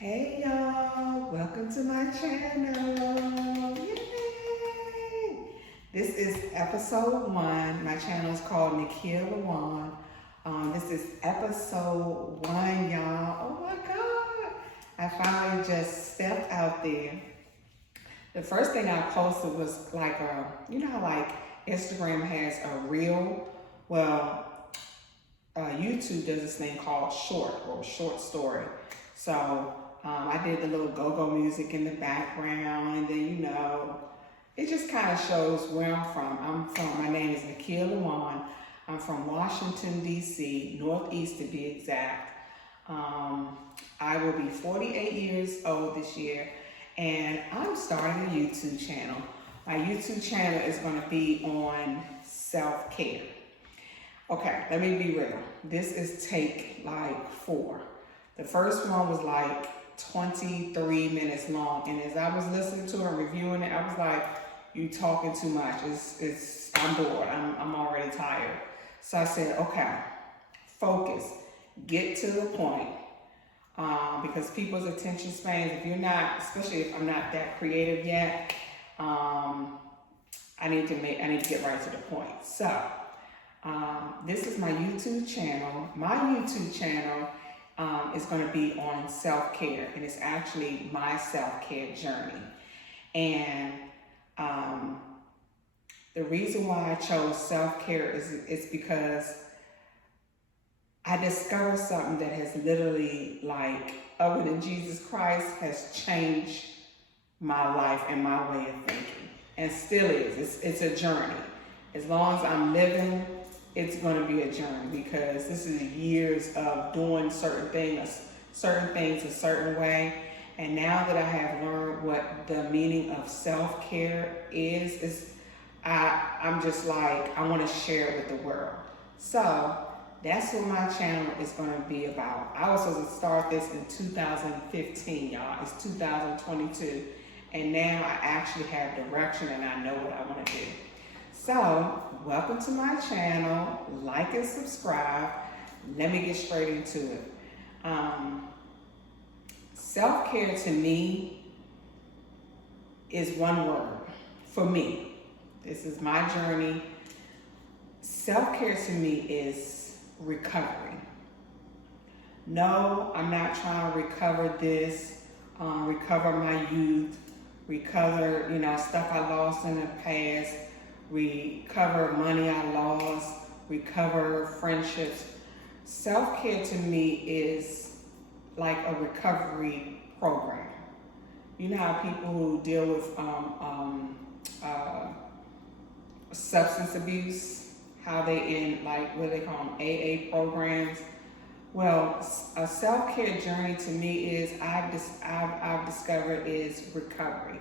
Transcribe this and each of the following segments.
Hey y'all, welcome to my channel. Yay! This is episode 1. My channel is called Nikia Lawan. This is episode 1, y'all. Oh my God. I finally just stepped out there. The first thing I posted was like you know how like Instagram has a reel? Well, YouTube does this thing called short or short story. So I did the little go-go music in the background, and then it just kind of shows where I'm from. My name is Nikia Lawan. I'm from Washington, D.C., Northeast to be exact. I will be 48 years old this year, and I'm starting a YouTube channel. My YouTube channel is going to be on self-care. Okay, let me be real. This is take like 4. The first one was like 23 minutes long, and as I was listening to it and reviewing it, I was like, "You talking too much. I'm bored. I'm already tired." So I said, "Okay, focus, get to the point." Because people's attention spans, if you're not, especially if I'm not that creative yet, I need to get right to the point. So. This is my YouTube channel. My YouTube channel is going to be on self-care, and it's actually my self-care journey. And the reason why I chose self-care is because I discovered something that has literally, like, other than Jesus Christ, has changed my life and my way of thinking, and still is. It's a journey. As long as I'm living, it's going to be a journey, because this is years of doing certain things a certain way. And now that I have learned what the meaning of self-care is I'm just like, I want to share it with the world. So that's what my channel is going to be about. I was supposed to start this in 2015, y'all. It's 2022. And now I actually have direction, and I know what I want to do. So, welcome to my channel. Like and subscribe. Let me get straight into it. Self-care to me is one word. For me, this is my journey. Self-care to me is recovery. No, I'm not trying to recover this, recover my youth, recover, stuff I lost in the past, recover money I lost, recover friendships. Self-care to me is like a recovery program. You know how people who deal with substance abuse, how they in like what they call them AA programs. Well, a self-care journey to me is I've discovered is recovery.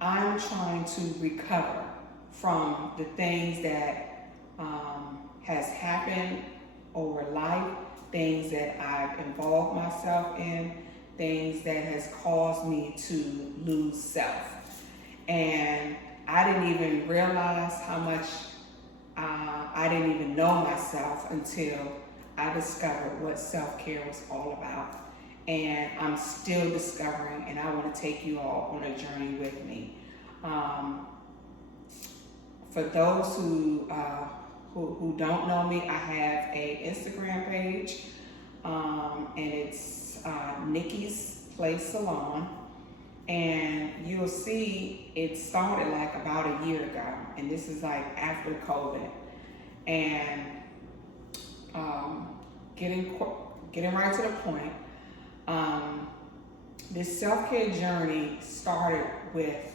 I'm trying to recover from the things that has happened over life, things that I've involved myself in, things that has caused me to lose self. And I didn't even realize how much I didn't even know myself until I discovered what self-care was all about. And I'm still discovering, and I want to take you all on a journey with me. For those who don't know me, I have a Instagram page, and it's Nikki's Place Salon, and you'll see it started like about a year ago, and this is like after COVID, and getting right to the point. This self-care journey started with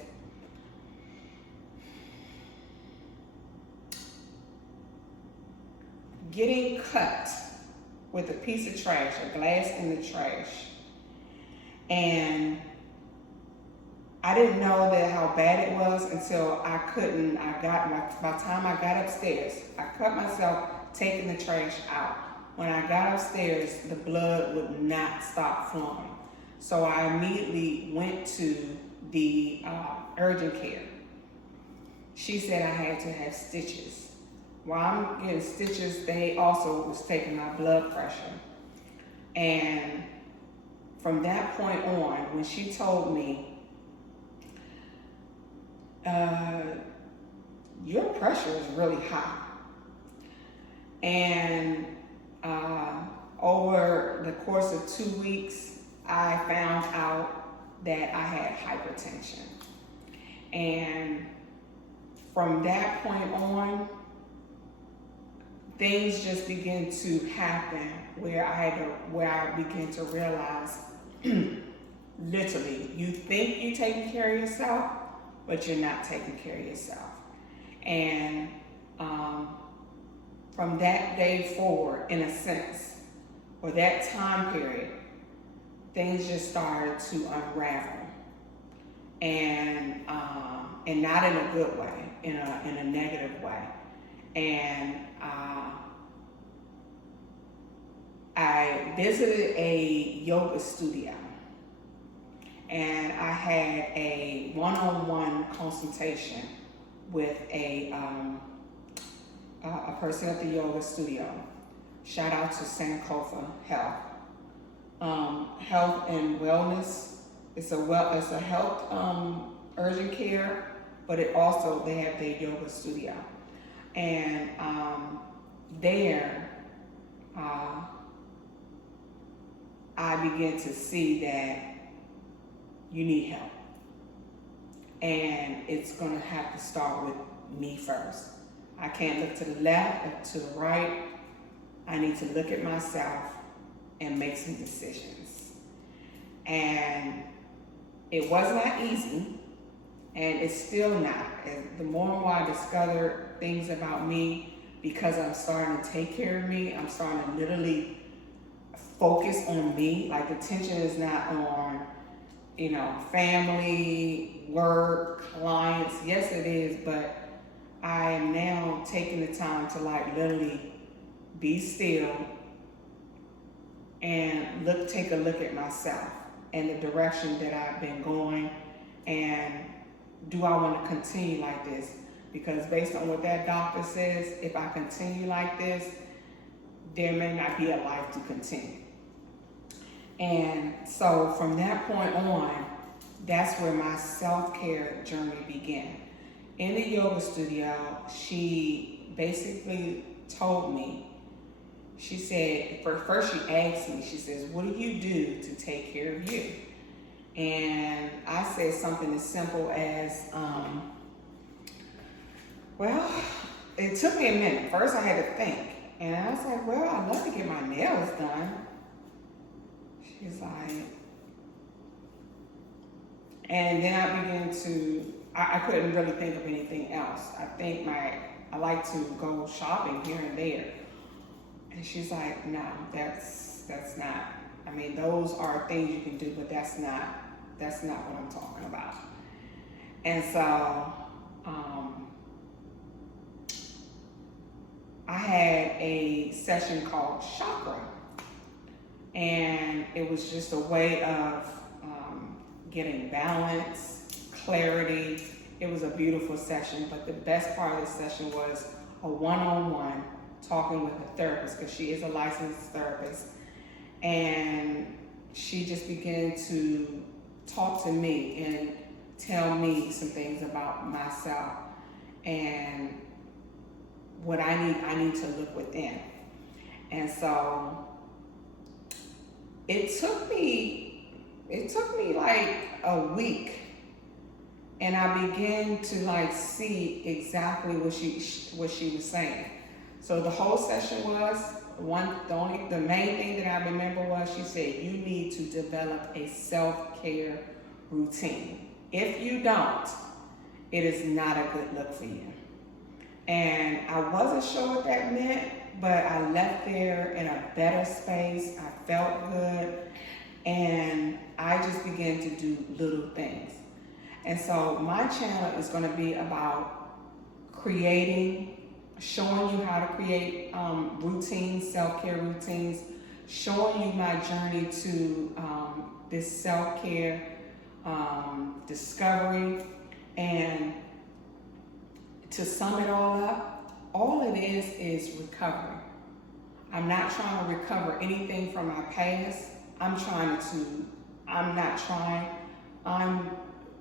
getting cut with a piece of trash, a glass in the trash. And I didn't know that how bad it was until by the time I got upstairs, I cut myself taking the trash out. When I got upstairs, the blood would not stop flowing. So I immediately went to the urgent care. She said I had to have stitches. While I'm getting stitches, they also was taking my blood pressure. And from that point on, when she told me, your pressure is really high. And over the course of 2 weeks, I found out that I had hypertension. And from that point on, things just began to happen where I began to realize, literally, you think you're taking care of yourself, but you're not taking care of yourself. And from that day forward, in a sense, or that time period, things just started to unravel, and not in a good way, in a negative way. And I visited a yoga studio, and I had a one-on-one consultation with a person at the yoga studio. Shout out to Sankofa Health. Health and wellness. It's a health urgent care, but they have their yoga studio. And there, I began to see that you need help. And it's gonna have to start with me first. I can't look to the left or to the right. I need to look at myself and make some decisions. And it was not easy, and it's still not. And the more and more I discover things about me, because I'm starting to take care of me, I'm starting to literally focus on me. Like, the tension is not on, family, work, clients. Yes, it is, but I am now taking the time to literally be still and take a look at myself and the direction that I've been going, and do I want to continue like this? Because based on what that doctor says, if I continue like this, there may not be a life to continue. And so from that point on, that's where my self-care journey began. In the yoga studio, she basically told me, she said, first she asked me, she says, what do you do to take care of you? And I said something as simple as, well, it took me a minute. First I had to think. And I was like, well, I'd love to get my nails done. She's like, and then I began to, I couldn't really think of anything else. I like to go shopping here and there. And she's like, no, that's not, those are things you can do, but that's not what I'm talking about. And so, I had a session called Chakra, and it was just a way of getting balance, clarity. It was a beautiful session, but the best part of the session was a one-on-one talking with a therapist, because she is a licensed therapist, and she just began to talk to me and tell me some things about myself and what I need to look within. And so it took me like a week, and I began to see exactly what she was saying. So the whole session was the main thing that I remember was, she said, you need to develop a self-care routine. If you don't, it is not a good look for you. And I wasn't sure what that meant, but I left there in a better space. I felt good, and I just began to do little things. And so my channel is going to be about showing you how to create routines, self-care routines, showing you my journey to this self-care discovery. And to sum it all up, all it is recovery. I'm not trying to recover anything from my past. I'm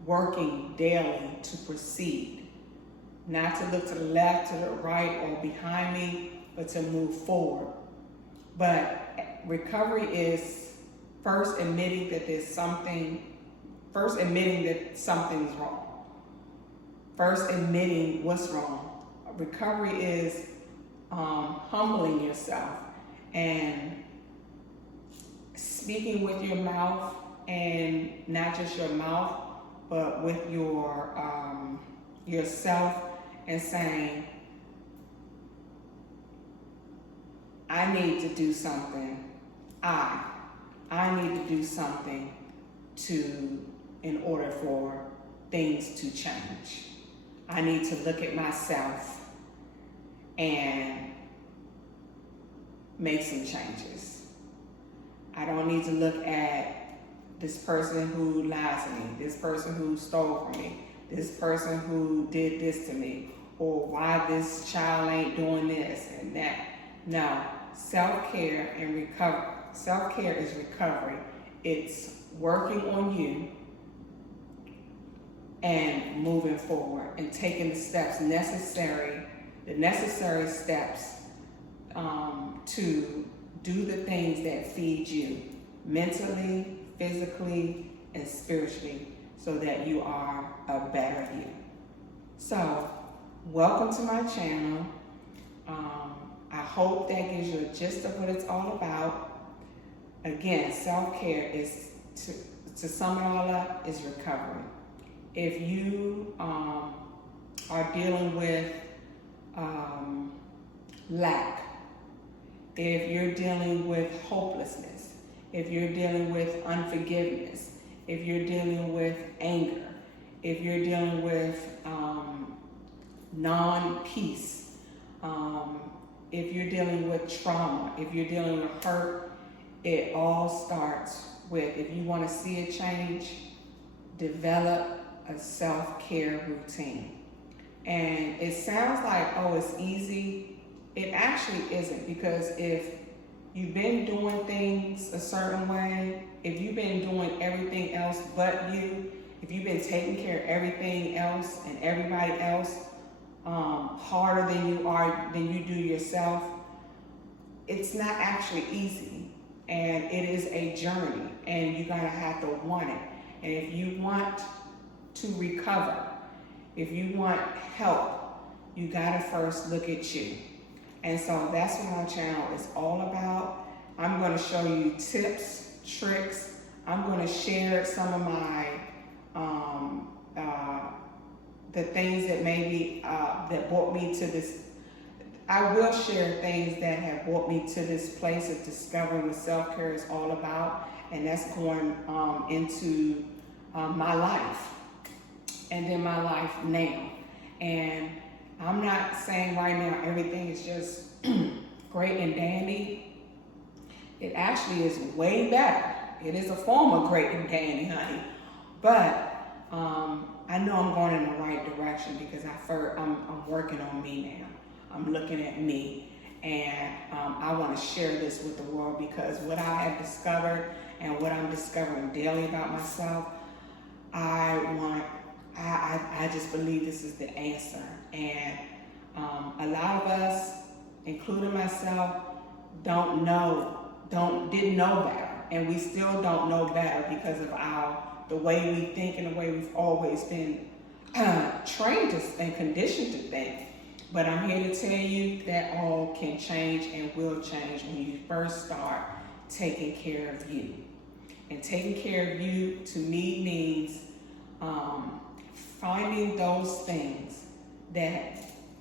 working daily to proceed. Not to look to the left, to the right, or behind me, but to move forward. But recovery is first admitting that something's wrong. First admitting what's wrong. Recovery is humbling yourself and speaking with your mouth, and not just your mouth, but with yourself, and saying, I need to do something. I need to do something in order for things to change. I need to look at myself and make some changes. I don't need to look at this person who lied to me, this person who stole from me, this person who did this to me, or why this child ain't doing this and that. No, self-care and recovery. Self-care is recovery. It's working on you and moving forward and taking the necessary steps to do the things that feed you mentally, physically, and spiritually, so that you are a better you. So, welcome to my channel. I hope that gives you a gist of what it's all about. Again, self-care is, to sum it all up, is recovery. If you are dealing with lack, if you're dealing with hopelessness, if you're dealing with unforgiveness, if you're dealing with anger, if you're dealing with non-peace, if you're dealing with trauma, if you're dealing with hurt, it all starts with, if you want to see a change, develop a self-care routine. And it sounds like, oh, it's easy. It actually isn't, because if you've been doing things a certain way, if you've been doing everything else but you, if you've been taking care of everything else and everybody else harder than you do yourself, it's not actually easy, and it is a journey, and you're gonna have to want it. And if you want to recover, if you want help, you gotta first look at you. And so that's what my channel is all about. I'm gonna show you tips, tricks. I'm gonna share some of my the things that maybe that brought me to this. I will share things that have brought me to this place of discovering what self-care is all about, and that's going into my life, and then my life now. And I'm not saying right now everything is just great and dandy. It actually is way better. It is a form of great and dandy, honey. But I know I'm going in the right direction, because I'm working on me now. I'm looking at me, and I want to share this with the world, because what I have discovered and what I'm discovering daily about myself, I just believe this is the answer. And a lot of us, including myself, didn't know better, and we still don't know better because of the way we think and the way we've always been trained and conditioned to think. But I'm here to tell you that all can change and will change when you first start taking care of you. And taking care of you, to me, means finding those things that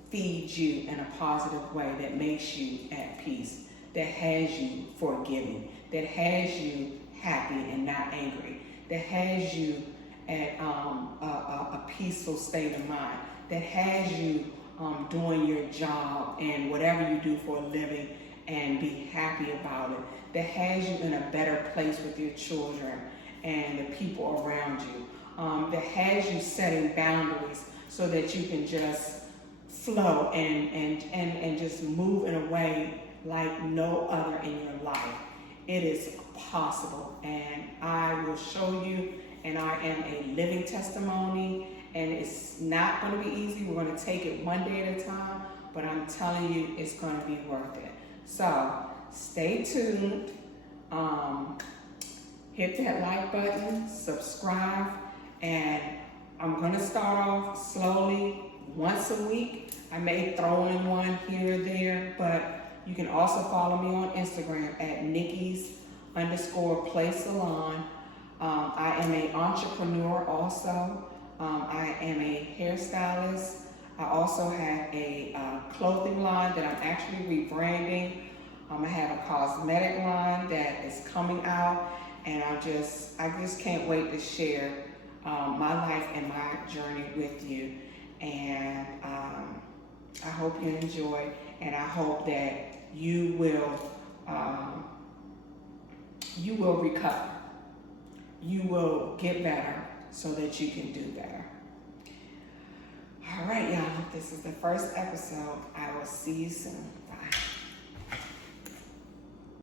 feed you in a positive way, that makes you at peace, that has you forgiving, that has you happy and not angry, that has you at a peaceful state of mind, that has you doing your job and whatever you do for a living and be happy about it, that has you in a better place with your children and the people around you, that has you setting boundaries so that you can just flow and just move in a way like no other in your life. It is possible. And I will show you, and I am a living testimony, and it's not going to be easy. We're going to take it one day at a time, but I'm telling you, it's going to be worth it. So stay tuned. Hit that like button, subscribe, and I'm going to start off slowly once a week. I may throw in one here or there, but you can also follow me on Instagram at Nikki's_Play Salon. I am an entrepreneur also. I am a hairstylist. I also have a clothing line that I'm actually rebranding. I have a cosmetic line that is coming out, and I just can't wait to share my life and my journey with you. And I hope you enjoy, and I hope that you will recover. You will get better so that you can do better. All right, y'all. This is the first episode. I will see you soon.